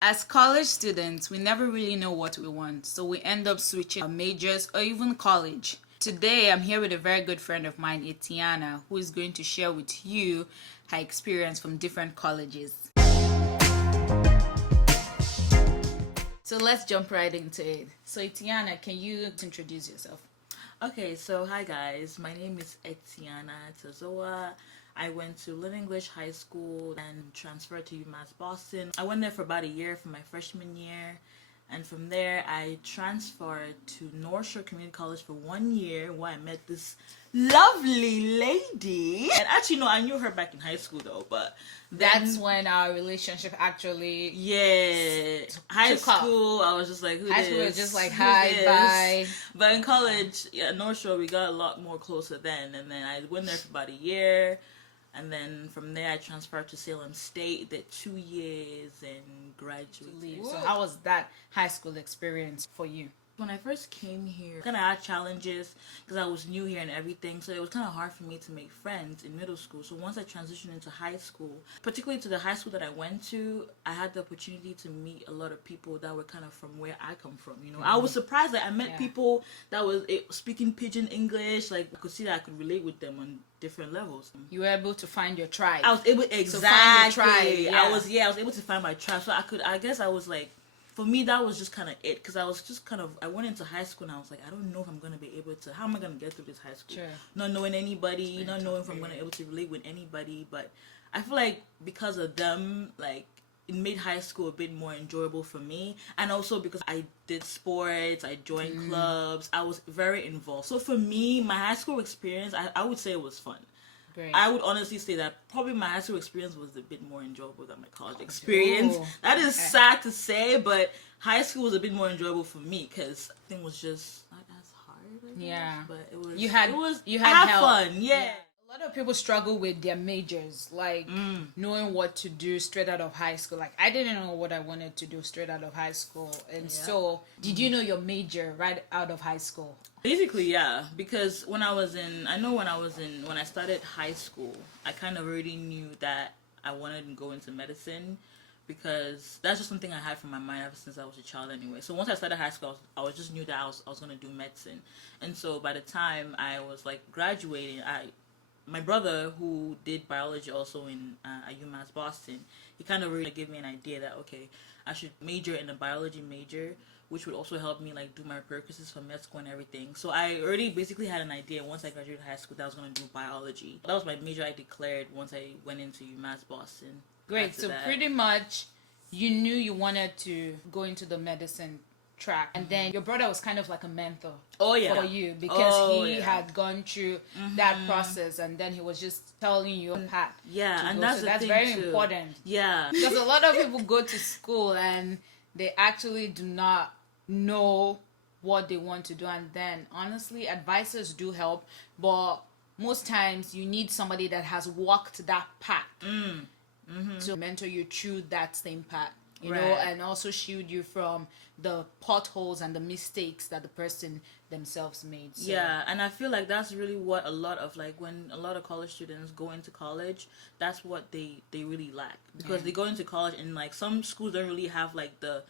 As college students, we never really know what we want, so we end up switching our majors or even college. Today, I'm here with a very good friend of mine, Etienna, who is going to share with you her experience from different colleges. So let's jump right into it. So, Etienna, can you introduce yourself? Okay, so hi guys, my name is Etienna Tazoa. I went to Lit English High School and transferred to UMASS Boston. I went there for about a year for my freshman year, and from there I transferred to North Shore Community College for 1 year where I met this lovely lady. And actually, no, I knew her back in high school though, but That's when our relationship actually high took off. school I was just like, High school was just like, hi, bye. But in college, North Shore, we got a lot more closer then, and then I went there for about a year, and then from there I transferred to Salem State, did 2 years and graduated. So how was that high school experience for you? When I first came here, kind of had challenges because I was new here and everything, so it was kind of hard for me to make friends in middle school. So once I transitioned into high school, particularly to the high school that I went to, I had the opportunity to meet a lot of people that were kind of from where I come from. You know, I was surprised that I met people that was speaking pidgin English. Like, I could see that I could relate with them on different levels. You were able to find your tribe. I was able find your exactly. tribe, yeah. I was able to find my tribe. So I guess I was like, for me, that was just kind of it, because I was just I went into high school and I was like, I don't know if I'm going to be able to, how am I going to get through this high school? Sure. Not knowing anybody, not knowing if I'm going to be able to relate with anybody. But I feel like because of them, like, it made high school a bit more enjoyable for me. And also because I did sports, I joined clubs, I was very involved. So for me, my high school experience, I would say it was fun. Great. I would honestly say that probably my high school experience was a bit more enjoyable than my college experience. Ooh. That is sad to say, but high school was a bit more enjoyable for me because I think it was just not as hard. I guess, Yeah. but it was. You had help. Fun. Yeah. A lot of people struggle with their majors, like knowing what to do straight out of high school. Like, I didn't know what I wanted to do straight out of high school. And so, did you know your major right out of high school? Basically, yeah, because when I started high school, I kind of already knew that I wanted to go into medicine, because that's just something I had from my mind ever since I was a child anyway. So once I started high school, I was just knew that I was going to do medicine. And so by the time I was like graduating, my brother, who did biology also at UMass Boston, he kind of really gave me an idea that, okay, I should major in a biology major, which would also help me like do my prerequisites for med school and everything. So I already basically had an idea once I graduated high school that I was going to do biology. That was my major I declared once I went into UMass Boston. Great. So pretty much you knew you wanted to go into the medicine track, and then your brother was kind of like a mentor for you, because he had gone through that process, and then he was just telling you a path. And that's very important. Because a lot of people go to school and they actually do not know what they want to do, and then honestly advisors do help, but most times you need somebody that has walked that path to mentor you through that same path, you know, and also shield you from the potholes and the mistakes that the person themselves made. So. Yeah, and I feel like that's really what a lot of, like, when a lot of college students go into college, that's what they really lack, because they go into college and like some schools don't really have like the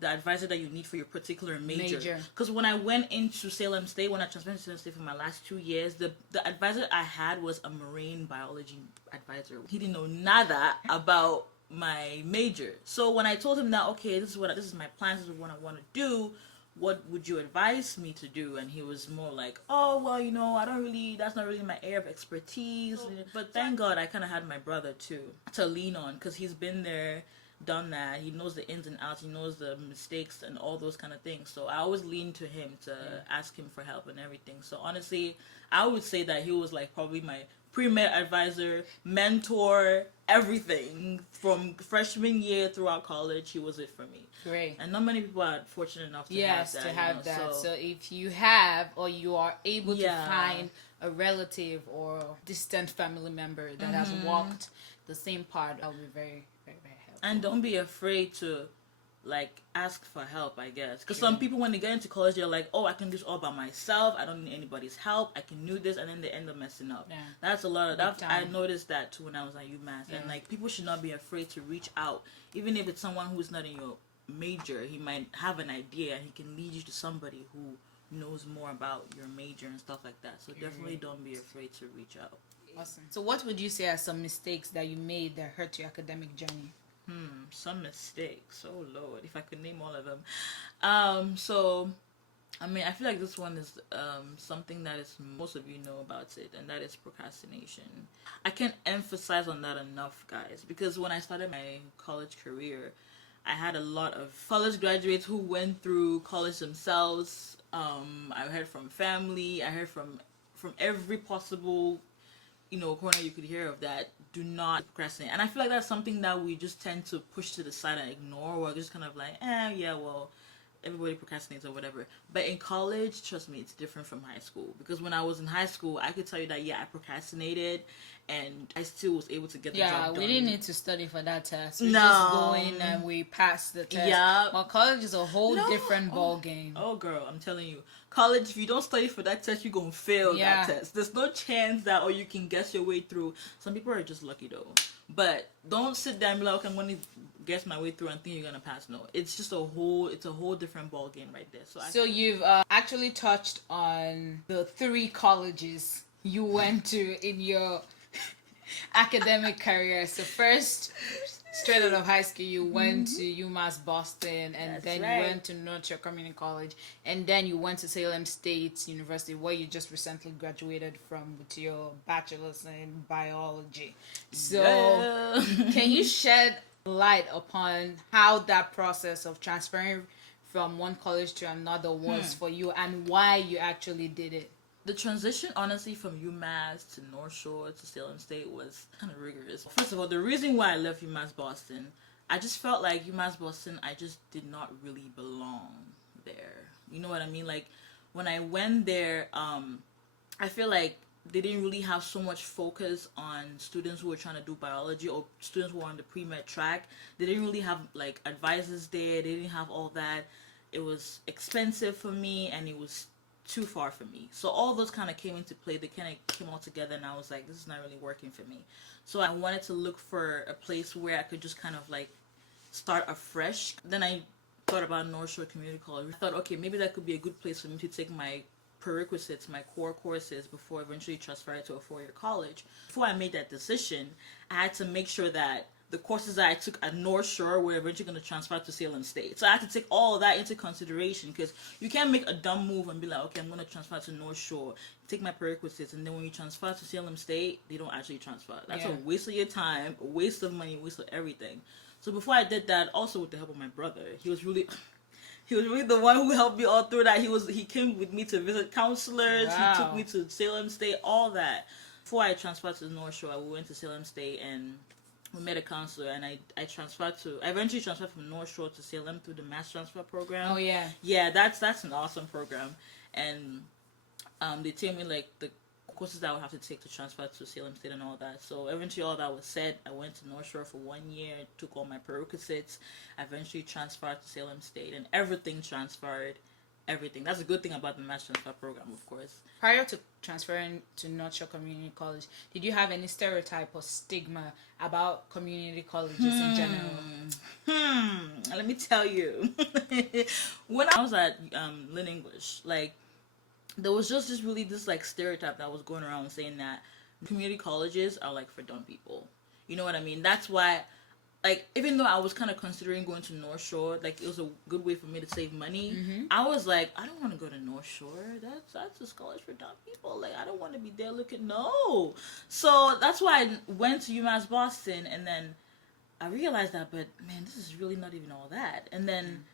advisor that you need for your particular major. Because when I went into Salem State, when I transferred to Salem State for my last 2 years, the advisor I had was a marine biology advisor. He didn't know nada about my major. So when I told him that, okay, this is my plan, this is what I want to do, what would you advise me to do? And he was more like, oh, well, you know, that's not really my area of expertise. But thank God I kind of had my brother too to lean on, because he's been there, done that. He knows the ins and outs, he knows the mistakes and all those kind of things. So I always lean to him to ask him for help and everything. So honestly, I would say that he was like probably my pre-med advisor, mentor, everything from freshman year throughout college. He was it for me. Great. And not many people are fortunate enough to have that. So if you have, or you are able to find a relative or distant family member that has walked the same path, that would be very, very, very helpful. And don't be afraid to like ask for help, I guess, because some people when they get into college they're like, oh, I can do this all by myself, I don't need anybody's help, I can do this, and then they end up messing up. That's a lot of that. I noticed that too when I was at UMass. And like, people should not be afraid to reach out, even if it's someone who's not in your major. He might have an idea and he can lead you to somebody who knows more about your major and stuff like that. So definitely don't be afraid to reach out. Awesome. So what would you say are some mistakes that you made that hurt your academic journey? Some mistakes. Oh Lord, if I could name all of them. So I mean, I feel like this one is something that is most of you know about it, and that is procrastination. I can't emphasize on that enough, guys, because when I started my college career, I had a lot of college graduates who went through college themselves. I heard from family. I heard from every possible, corner you could hear of, that do not procrastinate. And I feel like that's something that we just tend to push to the side and ignore, or just kind of like, yeah, well, everybody procrastinates or whatever. But in college, trust me, it's different from high school. Because when I was in high school, I could tell you that, I procrastinated, and I still was able to get the job done. Yeah, we didn't need to study for that test. We just go in and we passed the test. Yeah. But college is a whole different ball game. Oh, girl, I'm telling you. College, if you don't study for that test, you're going to fail that test. There's no chance that, you can guess your way through. Some people are just lucky, though. But don't sit there and be like, okay, I'm going to guess my way through and think you're going to pass. No, it's just a whole different ball game right there. So you've actually touched on the 3 colleges you went to in your academic career. So first, straight out of high school, you went to UMass Boston, and then you went to North Shore Community College, and then you went to Salem State University, where you just recently graduated from with your bachelor's in biology. So can you shed light upon how that process of transferring from one college to another was for you, and why you actually did it? The transition, honestly, from UMass to North Shore to Salem State was kind of rigorous. First of all, the reason why I left UMass Boston, I just felt like UMass Boston, I just did not really belong there. You know what I mean? Like, when I went there, I feel like they didn't really have so much focus on students who were trying to do biology or students who were on the pre-med track. They didn't really have, like, advisors there. They didn't have all that. It was expensive for me, and it was too far for me. So all those kind of came into play. They kind of came all together, and I was like, this is not really working for me. So I wanted to look for a place where I could just kind of like start afresh. Then I thought about North Shore Community College. I thought, okay, maybe that could be a good place for me to take my prerequisites, my core courses, before eventually transferring to a 4-year college. Before I made that decision, I had to make sure that the courses that I took at North Shore were eventually going to transfer to Salem State. So I had to take all of that into consideration, because you can't make a dumb move and be like, okay, I'm going to transfer to North Shore, take my prerequisites, and then when you transfer to Salem State, they don't actually transfer. That's a waste of your time, a waste of money, a waste of everything. So before I did that, also with the help of my brother, he was really the one who helped me all through that. He came with me to visit counselors. Wow. He took me to Salem State, all that. Before I transferred to North Shore, we went to Salem State and we met a counselor, and I eventually transferred from North Shore to Salem through the mass transfer program. Oh yeah. Yeah, that's an awesome program. And they told me like the courses that I would have to take to transfer to Salem State and all that. So eventually all that was said, I went to North Shore for 1 year, took all my prerequisites. I eventually transferred to Salem State, and everything transferred. Everything. That's a good thing about the mass transfer program, of course. Prior to transferring to North Shore Community College, did you have any stereotype or stigma about community colleges in general? Let me tell you. When I was at Lynn English, like, there was just this like stereotype that was going around saying that community colleges are like for dumb people. You know what I mean? That's why, like, even though I was kind of considering going to North Shore, like, it was a good way for me to save money, I was like, I don't want to go to North Shore. That's a college for dumb people. Like, I don't want to be there looking, no. So that's why I went to UMass Boston, and then I realized that, but, man, this is really not even all that. And then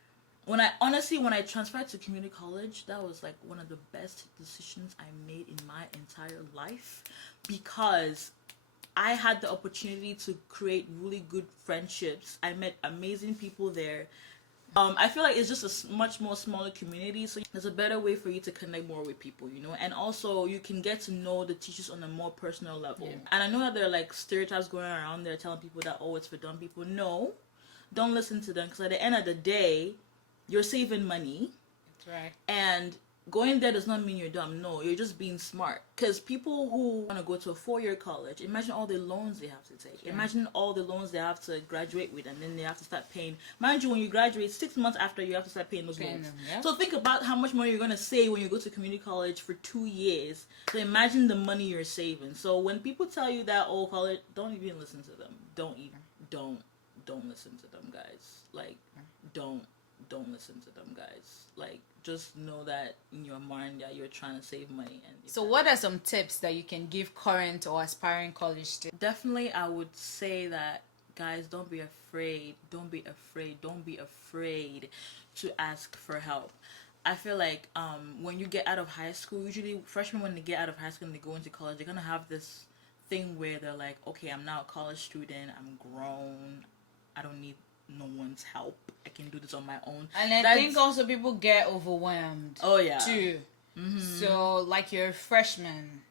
when I transferred to community college, that was, like, one of the best decisions I made in my entire life, because I had the opportunity to create really good friendships. I met amazing people there. I feel like it's just a much more smaller community, so there's a better way for you to connect more with people, you know? And also, you can get to know the teachers on a more personal level. Yeah. And I know that there are, like, stereotypes going around there telling people that, oh, it's for dumb people. No. don't listen to them, because at the end of the day, you're saving money. That's right. And going there does not mean you're dumb. No, you're just being smart. Because people who want to go to a 4-year college, imagine all the loans they have to take. Yeah. Imagine all the loans they have to graduate with, and then they have to start paying. Mind you, when you graduate, 6 months after, you have to start paying those loans. Yeah. So think about how much money you're going to save when you go to community college for 2 years. So imagine the money you're saving. So when people tell you that, oh, college, don't even listen to them. Don't listen to them, guys. Like, don't listen to them, guys. Like, just know that in your mind that you're trying to save money. And so what are some tips that you can give current or aspiring college students? Definitely, I would say that, guys, don't be afraid to ask for help. I feel like when you get out of high school, usually freshmen, when they get out of high school and they go into college, they're gonna have this thing where they're like, okay, I'm now a college student, I'm grown, I don't need no one's help, I can do this on my own. And I think also people get overwhelmed. Oh yeah. Too. So like you're a freshman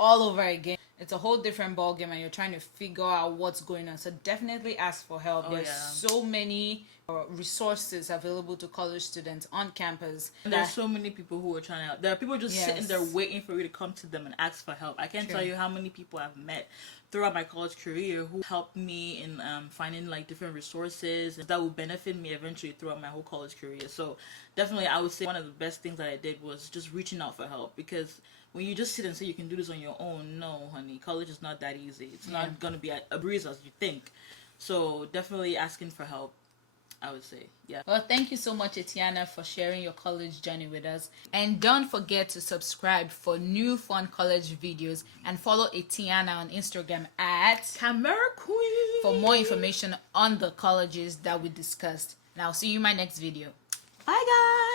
all over again. It's a whole different ballgame, and you're trying to figure out what's going on. So definitely ask for help. There's so many resources available to college students on campus. And there's so many people who are trying to help. There are people just sitting there waiting for you to come to them and ask for help. I can't tell you how many people I've met throughout my college career who helped me in finding like different resources that would benefit me eventually throughout my whole college career. So definitely, I would say one of the best things that I did was just reaching out for help, because when you just sit and say you can do this on your own, no, honey, college is not that easy. It's not going to be a breeze as you think. So definitely asking for help, I would say. Yeah. Well, thank you so much, Etienna, for sharing your college journey with us. And don't forget to subscribe for new fun college videos, and follow Etienna on Instagram at Camera Queen for more information on the colleges that we discussed. And I'll see you in my next video. Bye, guys.